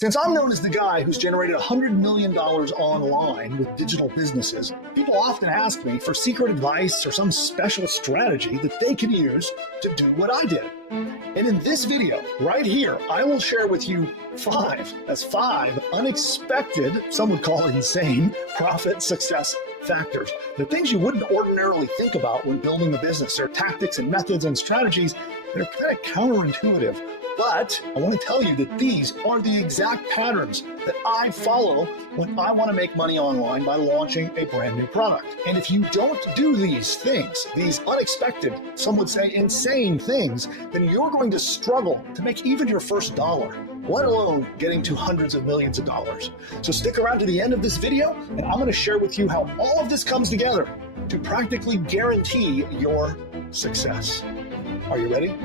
Since I'm known as the guy who's generated $100 million online with digital businesses, people often ask me for secret advice or some special strategy that they can use to do what I did. And in this video right here, I will share with you five unexpected, some would call insane, profit success factors. The things you wouldn't ordinarily think about when building a business. There are tactics and methods and strategies that are kind of counterintuitive. But I want to tell you that these are the exact patterns that I follow when I want to make money online by launching a brand new product. And if you don't do these things, these unexpected, some would say insane things, then you're going to struggle to make even your first dollar, let alone getting to hundreds of millions of dollars. So stick around to the end of this video, and I'm going to share with you how all of this comes together to practically guarantee your success. Are you ready?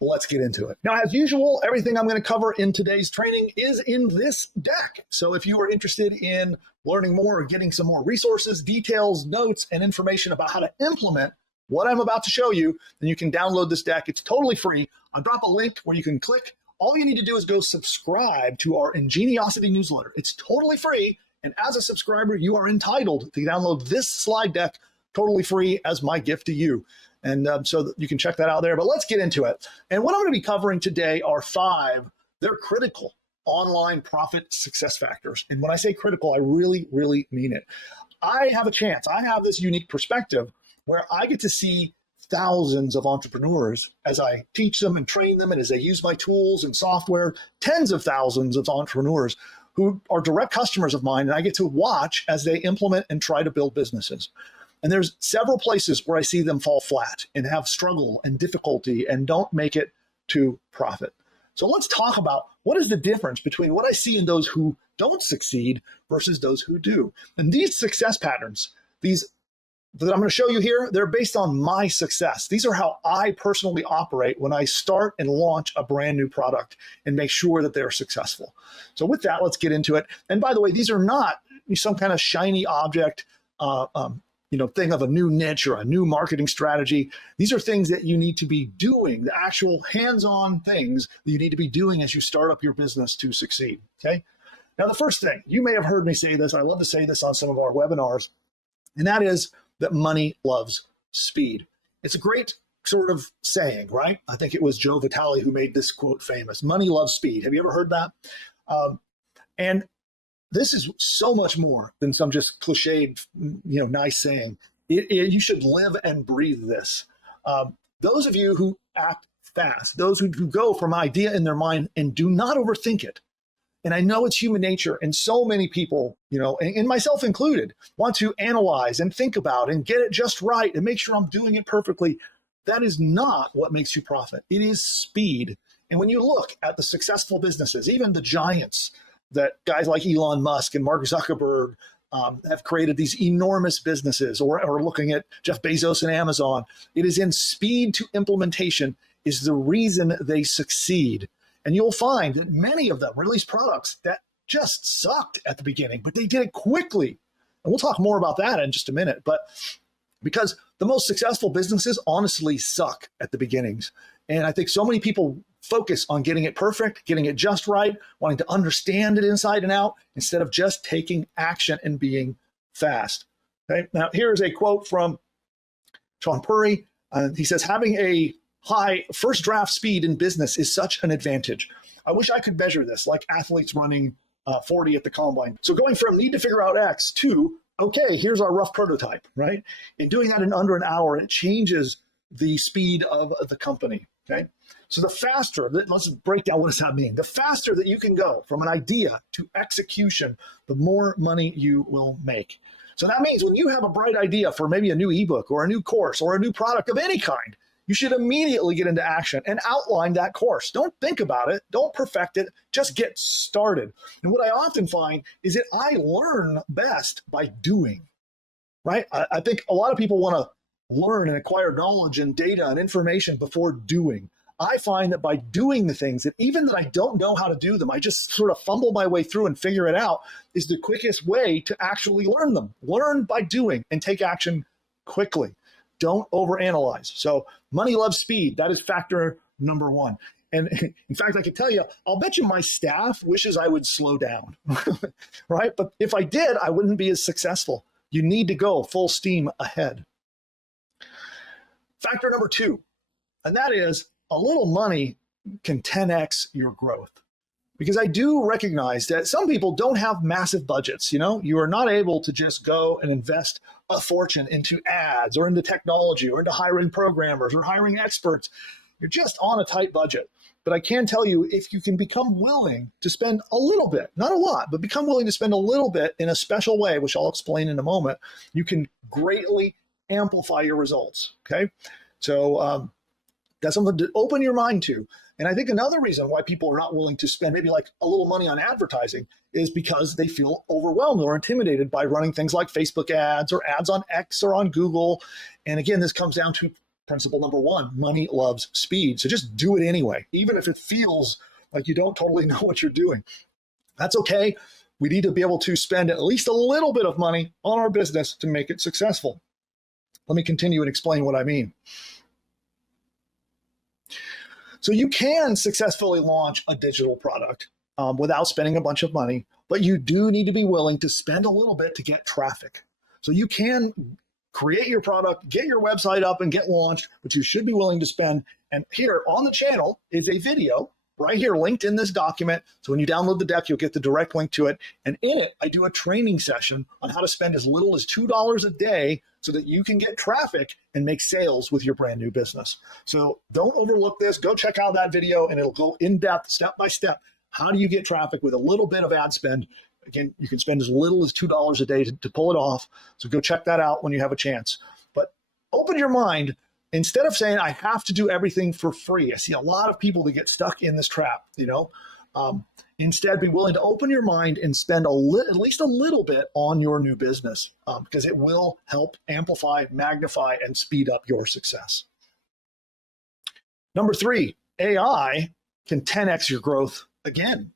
Let's get into it. Now, as usual, everything I'm going to cover in today's training is in this deck. So if you are interested in learning more or getting some more resources, details, notes, and information about how to implement what I'm about to show you, then you can download this deck. It's totally free. I'll drop a link where you can click. All you need to do is go subscribe to our Ingeniosity newsletter. It's totally free. And as a subscriber, you are entitled to download this slide deck totally free as my gift to you. And so you can check that out there, but let's get into it. And what I'm going to be covering today are five, they're critical online profit success factors. And when I say critical, I really, really mean it. I have a chance. I have this unique perspective where I get to see thousands of entrepreneurs as I teach them and train them, and as they use my tools and software, tens of thousands of entrepreneurs who are direct customers of mine, and I get to watch as they implement and try to build businesses. And there's several places where I see them fall flat and have struggle and difficulty and don't make it to profit. So let's talk about what is the difference between what I see in those who don't succeed versus those who do. And these success patterns, these that I'm going to show you here, they're based on my success. These are how I personally operate when I start and launch a brand new product and make sure that they're successful. So with that, let's get into it. And by the way, these are not some kind of shiny object, thing of a new niche or a new marketing strategy. These are things that you need to be doing, the actual hands-on things that you need to be doing as you start up your business to succeed, okay? Now, the first thing, you may have heard me say this, I love to say this on some of our webinars, and that is that money loves speed. It's a great sort of saying, right? I think it was Joe Vitale who made this quote famous, money loves speed. Have you ever heard that? And this is so much more than some just cliched, nice saying. You should live and breathe this. Those of you who act fast, those who go from idea in their mind and do not overthink it. And I know it's human nature, and so many people, and myself included, want to analyze and think about and get it just right and make sure I'm doing it perfectly. That is not what makes you profit. It is speed. And when you look at the successful businesses, even the giants, that guys like Elon Musk and Mark Zuckerberg have created these enormous businesses, or looking at Jeff Bezos and Amazon, it is in speed to implementation is the reason they succeed. And you'll find that many of them release products that just sucked at the beginning, but they did it quickly. And we'll talk more about that in just a minute. But because the most successful businesses honestly suck at the beginnings. And I think so many people focus on getting it perfect, getting it just right, wanting to understand it inside and out, instead of just taking action and being fast. Okay. Now, here's a quote from Sean Puri. He says, having a high first draft speed in business is such an advantage. I wish I could measure this like athletes running 40 at the combine. So going from need to figure out X to, okay, here's our rough prototype, right? And doing that in under an hour, it changes the speed of the company, okay? So the faster, let's break down what does that mean. The faster that you can go from an idea to execution, the more money you will make. So that means when you have a bright idea for maybe a new ebook or a new course or a new product of any kind, you should immediately get into action and outline that course. Don't think about it. Don't perfect it. Just get started. And what I often find is that I learn best by doing, right? I think a lot of people want to learn and acquire knowledge and data and information before doing. I find that by doing the things that even that I don't know how to do them, I just sort of fumble my way through and figure it out, is the quickest way to actually learn them. Learn by doing and take action quickly. Don't overanalyze. So money loves speed. That is factor number one. And in fact, I could tell you, I'll bet you my staff wishes I would slow down, right? But if I did, I wouldn't be as successful. You need to go full steam ahead. Factor number 2, and that is a little money can 10x your growth. Because I do recognize that some people don't have massive budgets. You are not able to just go and invest a fortune into ads or into technology or into hiring programmers or hiring experts. You're just on a tight budget. But I can tell you, if you can become willing to spend a little bit, not a lot, but become willing to spend a little bit in a special way, which I'll explain in a moment, you can greatly amplify your results. Okay. So that's something to open your mind to. And I think another reason why people are not willing to spend maybe like a little money on advertising is because they feel overwhelmed or intimidated by running things like Facebook ads or ads on X or on Google. And again, this comes down to principle number 1, money loves speed. So just do it anyway, even if it feels like you don't totally know what you're doing. That's okay. We need to be able to spend at least a little bit of money on our business to make it successful. Let me continue and explain what I mean. So you can successfully launch a digital product without spending a bunch of money, but you do need to be willing to spend a little bit to get traffic. So you can create your product, get your website up and get launched, but you should be willing to spend. And here on the channel is a video right here linked in this document. So when you download the deck, you'll get the direct link to it. And in it, I do a training session on how to spend as little as $2 a day so that you can get traffic and make sales with your brand new business. So don't overlook this. Go check out that video and it'll go in depth, step by step. How do you get traffic with a little bit of ad spend? Again, you can spend as little as $2 a day to pull it off. So go check that out when you have a chance. But open your mind. Instead of saying, I have to do everything for free. I see a lot of people that get stuck in this trap, Instead, be willing to open your mind and spend at least a little bit on your new business because it will help amplify, magnify, and speed up your success. Number 3, AI can 10x your growth again.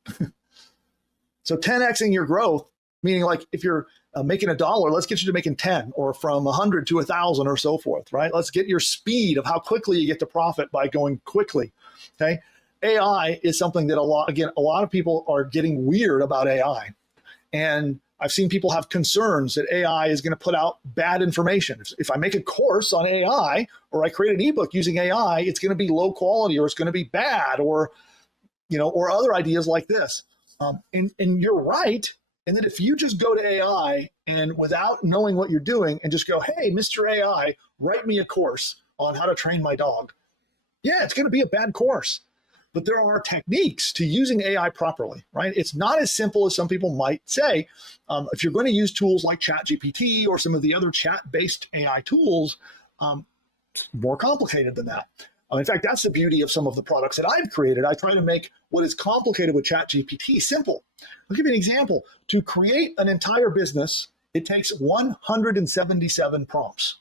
So 10xing your growth, meaning like if you're making $1, let's get you to making 10, or from 100 to 1,000 or so forth, right? Let's get your speed of how quickly you get to profit by going quickly, okay? AI is something that a lot of people are getting weird about AI. And I've seen people have concerns that AI is going to put out bad information. If I make a course on AI or I create an ebook using AI, it's going to be low quality or it's going to be bad or other ideas like this. And you're right. And that if you just go to AI and without knowing what you're doing and just go, hey, Mr. AI, write me a course on how to train my dog. Yeah, it's going to be a bad course. But there are techniques to using AI properly, right? It's not as simple as some people might say. If you're going to use tools like ChatGPT or some of the other chat-based AI tools, it's more complicated than that. In fact, that's the beauty of some of the products that I've created. I try to make what is complicated with ChatGPT simple. I'll give you an example. To create an entire business, it takes 177 prompts.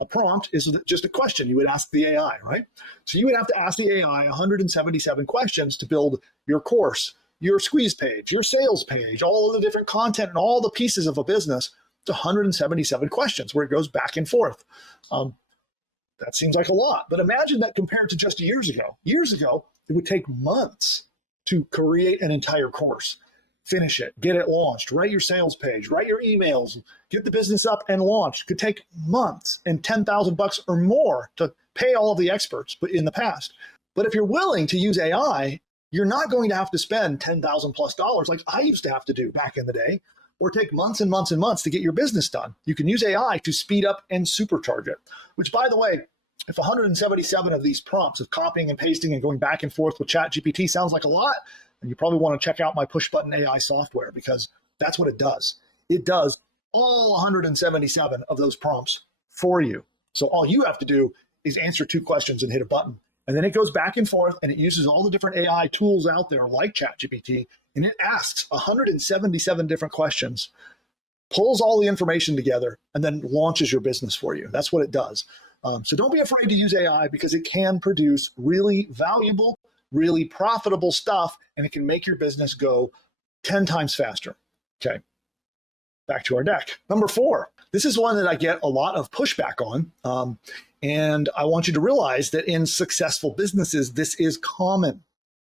A prompt is just a question you would ask the AI, right? So you would have to ask the AI 177 questions to build your course, your squeeze page, your sales page, all of the different content and all the pieces of a business. It's 177 questions where it goes back and forth. That seems like a lot, but imagine that compared to just years ago. Years ago, it would take months to create an entire course, finish it, get it launched, write your sales page, write your emails, get the business up and launched. It could take months and $10,000 or more to pay all of the experts in the past. But if you're willing to use AI, you're not going to have to spend $10,000+ like I used to have to do back in the day, or take months and months and months to get your business done. You can use AI to speed up and supercharge it, which, by the way, if 177 of these prompts of copying and pasting and going back and forth with ChatGPT sounds like a lot, then you probably want to check out my push button AI software, because that's what it does. It does all 177 of those prompts for you. So all you have to do is answer 2 questions and hit a button. And then it goes back and forth and it uses all the different AI tools out there like ChatGPT, and it asks 177 different questions, pulls all the information together, and then launches your business for you. That's what it does. So don't be afraid to use AI, because it can produce really valuable, really profitable stuff, and it can make your business go 10 times faster. Okay, back to our deck. Number 4, this is one that I get a lot of pushback on. And I want you to realize that in successful businesses, this is common.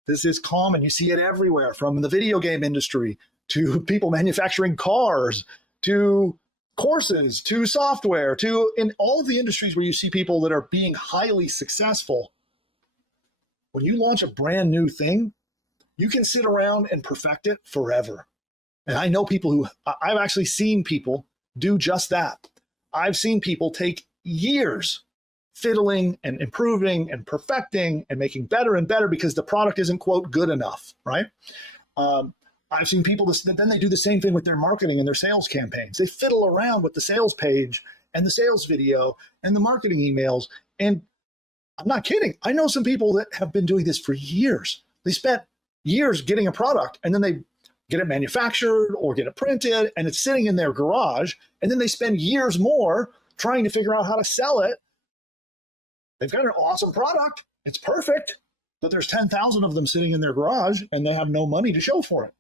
This is common. You see it everywhere, from the video game industry to people manufacturing cars to courses to software to in all of the industries where you see people that are being highly successful. When you launch a brand new thing, you can sit around and perfect it forever. And I know people who, I've actually seen people do just that. I've seen people take years fiddling and improving and perfecting and making better and better because the product isn't, quote, good enough, right? I've seen people, then they do the same thing with their marketing and their sales campaigns. They fiddle around with the sales page and the sales video and the marketing emails. And I'm not kidding. I know some people that have been doing this for years. They spent years getting a product, and then they get it manufactured or get it printed, and it's sitting in their garage. And then they spend years more trying to figure out how to sell it. They've got an awesome product. It's perfect, but there's 10,000 of them sitting in their garage and they have no money to show for it.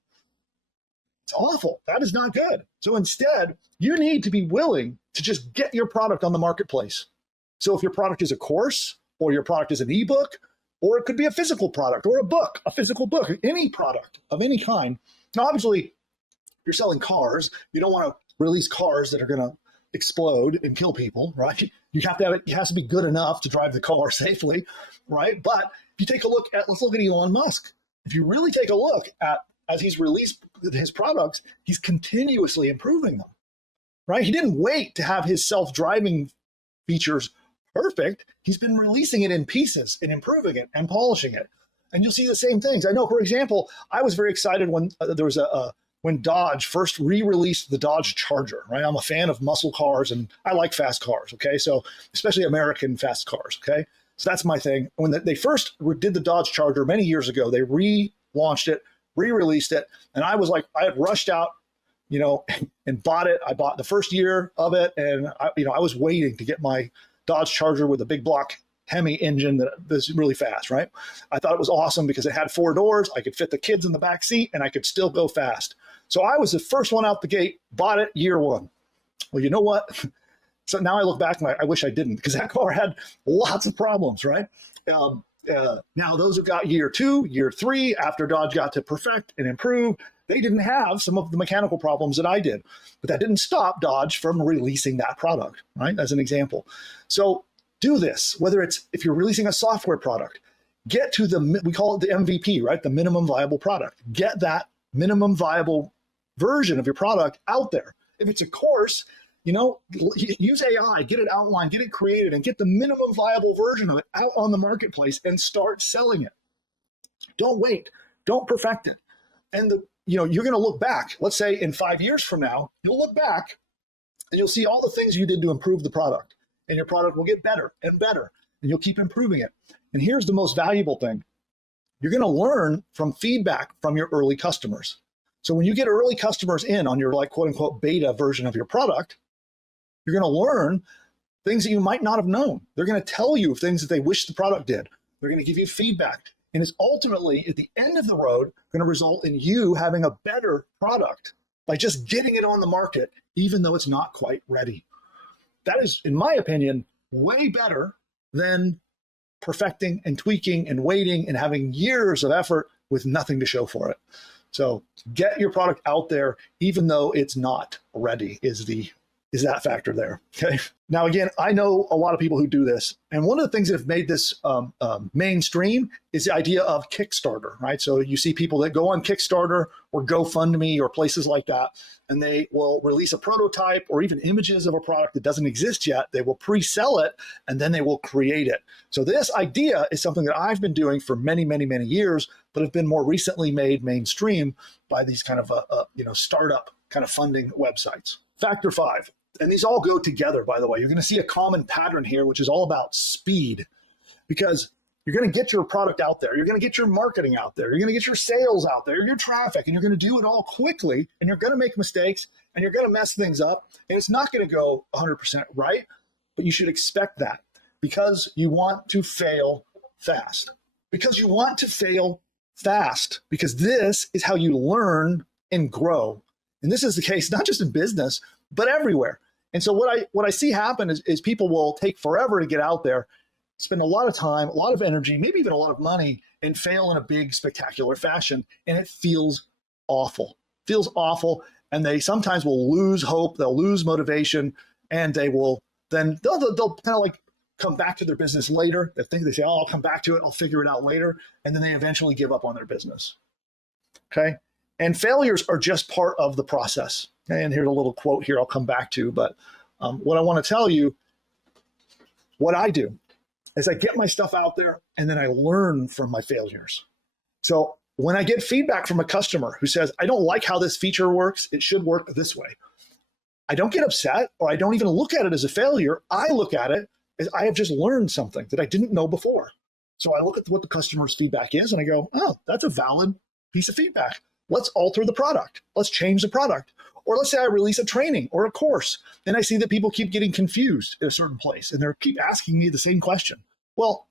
It's awful. That is not good. So instead, you need to be willing to just get your product on the marketplace. So if your product is a course, or your product is an ebook, or it could be a physical product or a book, a physical book, any product of any kind. Now, obviously, you're selling cars. You don't want to release cars that are going to explode and kill people, right? You have to have it has to be good enough to drive the car safely, right? But if you take a look at, let's look at Elon Musk. If you really take a look at, as he's released his products, he's continuously improving them, right? He didn't wait to have his self-driving features perfect. He's been releasing it in pieces and improving it and polishing it. And you'll see the same things. I know, for example, I was very excited when there was when Dodge first re-released the Dodge Charger, right? I'm a fan of muscle cars and I like fast cars, okay? So especially American fast cars, okay? So that's my thing. When they first did the Dodge Charger many years ago, they relaunched it, re-released it, and I was like, I had rushed out, and bought it. I bought the first year of it, and I was waiting to get my Dodge Charger with a big block Hemi engine that was really fast, right? I thought it was awesome because it had 4 doors. I could fit the kids in the back seat and I could still go fast. So I was the first one out the gate, bought it year one. Well, you know what? So now I look back and I wish I didn't, because that car had lots of problems, right? Now those who got year 2, year 3, after Dodge got to perfect and improve, they didn't have some of the mechanical problems that I did. But that didn't stop Dodge from releasing that product, right? As an example. So do this, whether it's if you're releasing a software product, get to we call it the MVP, right? The minimum viable product. Get that minimum viable version of your product out there. If it's a course, use AI, get it outlined, get it created, and get the minimum viable version of it out on the marketplace and start selling it. Don't wait. Don't perfect it. And you're going to look back. Let's say in 5 years from now, you'll look back and you'll see all the things you did to improve the product. And your product will get better and better, and you'll keep improving it. And here's the most valuable thing. You're going to learn from feedback from your early customers. So when you get early customers in on your quote unquote beta version of your product, you're going to learn things that you might not have known. They're going to tell you things that they wish the product did. They're going to give you feedback. And it's ultimately, at the end of the road, going to result in you having a better product by just getting it on the market, even though it's not quite ready. That is, in my opinion, way better than perfecting and tweaking and waiting and having years of effort with nothing to show for it. So get your product out there, even though it's not ready, is that factor there. Okay. Now, again, I know a lot of people who do this. And one of the things that have made this mainstream is the idea of Kickstarter, right? So you see people that go on Kickstarter or GoFundMe or places like that, and they will release a prototype or even images of a product that doesn't exist yet. They will pre-sell it, and then they will create it. So this idea is something that I've been doing for many, many, many years, but have been more recently made mainstream by these kind of startup kind of funding websites. Factor 5. And these all go together, by the way. You're going to see a common pattern here, which is all about speed, because you're going to get your product out there. You're going to get your marketing out there. You're going to get your sales out there, your traffic, and you're going to do it all quickly. And you're going to make mistakes and you're going to mess things up. And it's not going to go 100% right, but you should expect that because you want to fail fast. Because this is how you learn and grow. And this is the case, not just in business, but everywhere. And so what I see happen is people will take forever to get out there, spend a lot of time, a lot of energy, maybe even a lot of money, and fail in a big, spectacular fashion. And it feels awful. Feels awful. And they sometimes will lose hope, they'll lose motivation, and they'll kind of like come back to their business later. They say, oh, I'll come back to it, I'll figure it out later. And then they eventually give up on their business. Okay. And failures are just part of the process. And here's a little quote here I'll come back to. But what I want to tell you, what I do is I get my stuff out there and then I learn from my failures. So when I get feedback from a customer who says, I don't like how this feature works, it should work this way, I don't get upset, or I don't even look at it as a failure. I look at it as I have just learned something that I didn't know before. So I look at what the customer's feedback is and I go, oh, that's a valid piece of feedback. Let's alter the product. Let's change the product. Or let's say I release a training or a course and I see that people keep getting confused at a certain place and they keep asking me the same question. Well,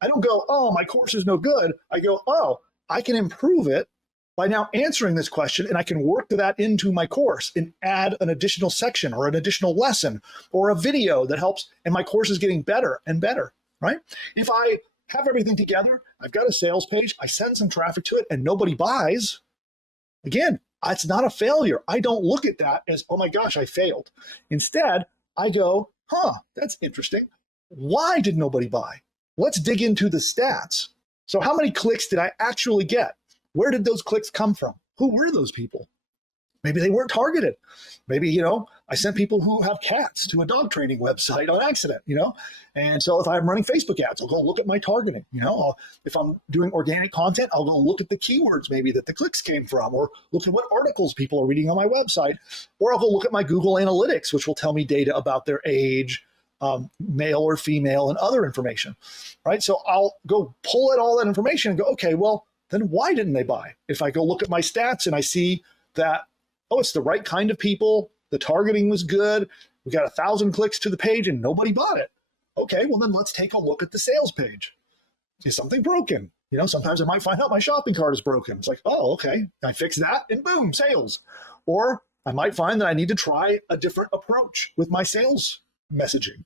I don't go, oh, my course is no good. I go, oh, I can improve it by now answering this question, and I can work that into my course and add an additional section or an additional lesson or a video that helps, and my course is getting better and better, right? If I have everything together, I've got a sales page, I send some traffic to it and nobody buys, again, it's not a failure. I don't look at that as, oh my gosh, I failed. Instead, I go, that's interesting. Why did nobody buy? Let's dig into the stats. So how many clicks did I actually get? Where did those clicks come from? Who were those people? Maybe they weren't targeted. Maybe, I sent people who have cats to a dog training website on accident, And so if I'm running Facebook ads, I'll go look at my targeting, If I'm doing organic content, I'll go look at the keywords maybe that the clicks came from, or look at what articles people are reading on my website, or I'll go look at my Google Analytics, which will tell me data about their age, male or female, and other information, right? So I'll go pull at all that information and go, okay, well, then why didn't they buy? If I go look at my stats and I see that, oh, it's the right kind of people, the targeting was good, we got 1,000 clicks to the page and nobody bought it. Okay, well then let's take a look at the sales page. Is something broken? Sometimes I might find out my shopping cart is broken. It's like, oh, okay, I fix that and boom, sales. Or I might find that I need to try a different approach with my sales messaging.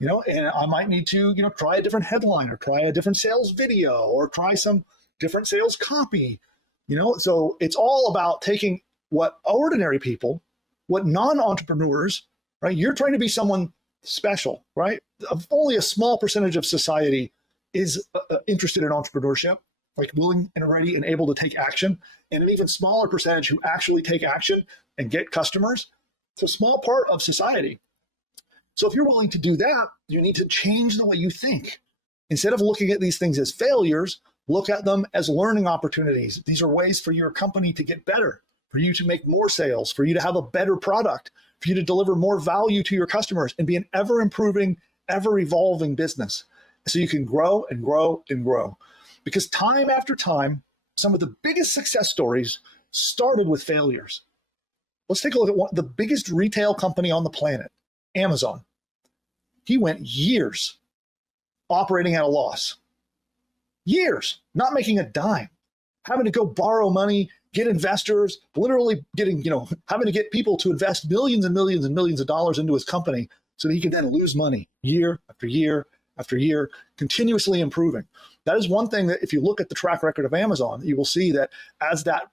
And I might need to, try a different headline or try a different sales video or try some different sales copy, So it's all about taking what ordinary people, what non-entrepreneurs, right? You're trying to be someone special, right? Only a small percentage of society is interested in entrepreneurship, like willing and ready and able to take action. And an even smaller percentage who actually take action and get customers. It's a small part of society. So if you're willing to do that, you need to change the way you think. Instead of looking at these things as failures, look at them as learning opportunities. These are ways for your company to get better, for you to make more sales, for you to have a better product, for you to deliver more value to your customers and be an ever improving, ever evolving business. So you can grow and grow and grow. Because time after time, some of the biggest success stories started with failures. Let's take a look at the biggest retail company on the planet, Amazon. He went years operating at a loss. Years, not making a dime, having to go borrow money, get investors, literally getting, having to get people to invest millions and millions and millions of dollars into his company so that he could then lose money year after year after year, continuously improving. That is one thing that if you look at the track record of Amazon, you will see that as that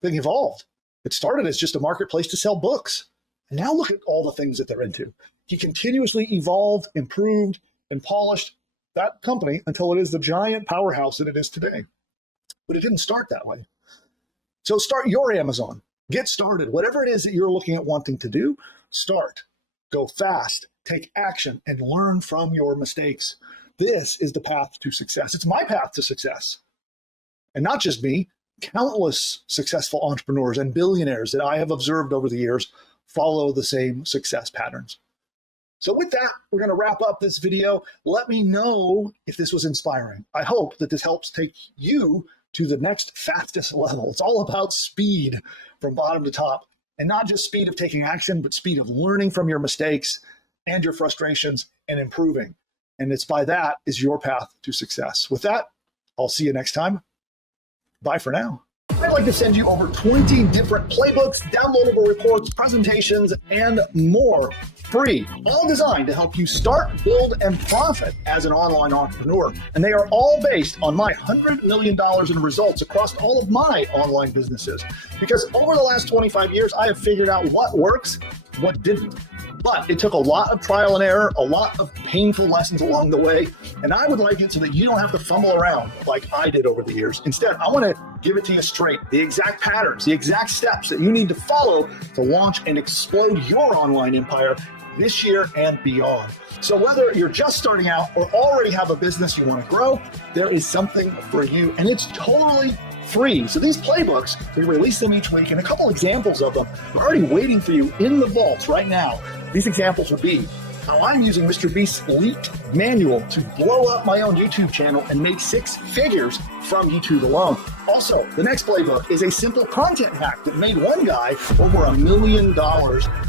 thing evolved, it started as just a marketplace to sell books. And now look at all the things that they're into. He continuously evolved, improved, and polished that company until it is the giant powerhouse that it is today. But it didn't start that way. So start your Amazon. Get started. Whatever it is that you're looking at wanting to do, start. Go fast. Take action and learn from your mistakes. This is the path to success. It's my path to success. And not just me, countless successful entrepreneurs and billionaires that I have observed over the years follow the same success patterns. So with that, we're going to wrap up this video. Let me know if this was inspiring. I hope that this helps take you to the next fastest level. It's all about speed from bottom to top, and not just speed of taking action, but speed of learning from your mistakes and your frustrations and improving. And it's by that is your path to success. With that, I'll see you next time. Bye for now. I'd like to send you over 20 different playbooks, downloadable reports, presentations, and more. free, all designed to help you start, build, and profit as an online entrepreneur. And they are all based on my $100 million in results across all of my online businesses. Because over the last 25 years, I have figured out what works, what didn't. But it took a lot of trial and error, a lot of painful lessons along the way. And I would like it so that you don't have to fumble around like I did over the years. Instead, I want to give it to you straight, the exact patterns, the exact steps that you need to follow to launch and explode your online empire this year and beyond. So whether you're just starting out or already have a business you want to grow, there is something for you, and it's totally free. So these playbooks, we release them each week, and a couple examples of them are already waiting for you in the vaults right now. These examples would be how I'm using Mr. Beast's leaked manual to blow up my own YouTube channel and make 6 figures from YouTube alone. Also, the next playbook is a simple content hack that made one guy over $1 million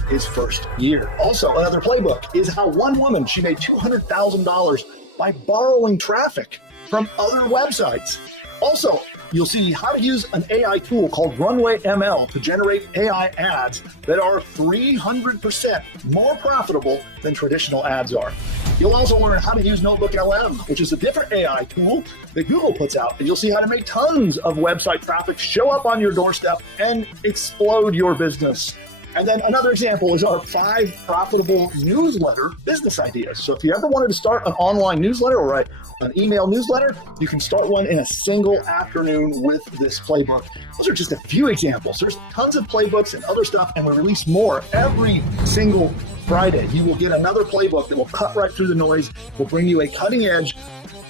his first year. Also, another playbook is how one woman, she made $200,000 by borrowing traffic from other websites. Also, you'll see how to use an AI tool called Runway ML to generate AI ads that are 300% more profitable than traditional ads are. You'll also learn how to use Notebook LM, which is a different AI tool that Google puts out, and you'll see how to make tons of website traffic show up on your doorstep and explode your business. And then another example is our 5 profitable newsletter business ideas. So if you ever wanted to start an online newsletter or an email newsletter, you can start one in a single afternoon with this playbook. Those are just a few examples. There's tons of playbooks and other stuff, and we release more every single Friday. You will get another playbook that will cut right through the noise, will bring you a cutting edge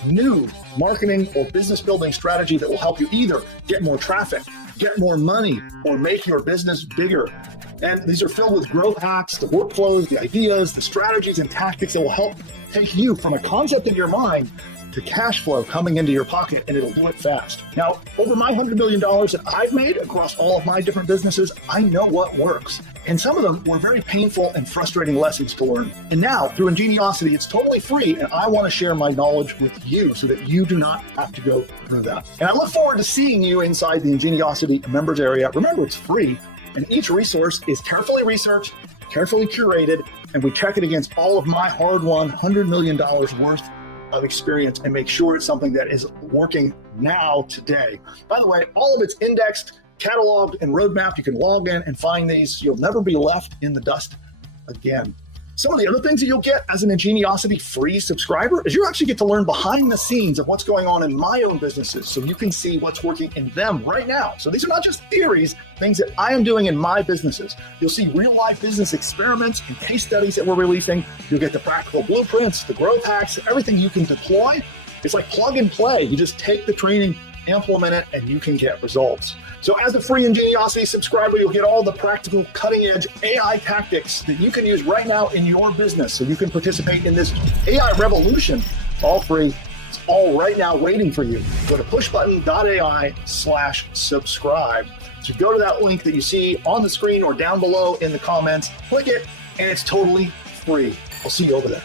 new marketing or business building strategy that will help you either get more traffic, get more money, or make your business bigger. And these are filled with growth hacks, the workflows, the ideas, the strategies and tactics that will help take you from a concept in your mind to cash flow coming into your pocket, and it'll do it fast. Now, over my $100 million that I've made across all of my different businesses, I know what works. And some of them were very painful and frustrating lessons to learn. And now, through Ingeniosity, it's totally free, and I want to share my knowledge with you so that you do not have to go through that. And I look forward to seeing you inside the Ingeniosity members area. Remember, it's free, and each resource is carefully researched, carefully curated, and we check it against all of my hard-won $100 million worth of experience and make sure it's something that is working now, today. By the way, all of it's indexed, cataloged, and roadmapped. You can log in and find these. You'll never be left in the dust again. Some of the other things that you'll get as an Ingeniosity free subscriber is you actually get to learn behind the scenes of what's going on in my own businesses, so you can see what's working in them right now. So these are not just theories, things that I am doing in my businesses. You'll see real life business experiments and case studies that we're releasing. You'll get the practical blueprints, the growth hacks, everything you can deploy. It's like plug and play. You just take the training, implement it, and you can get results. So as a free Ingeniosity subscriber, you'll get all the practical cutting edge AI tactics that you can use right now in your business so you can participate in this AI revolution. It's all free. It's all right now waiting for you. Go to pushbutton.ai/subscribe. So go to that link that you see on the screen or down below in the comments, click it, and it's totally free. I'll see you over there.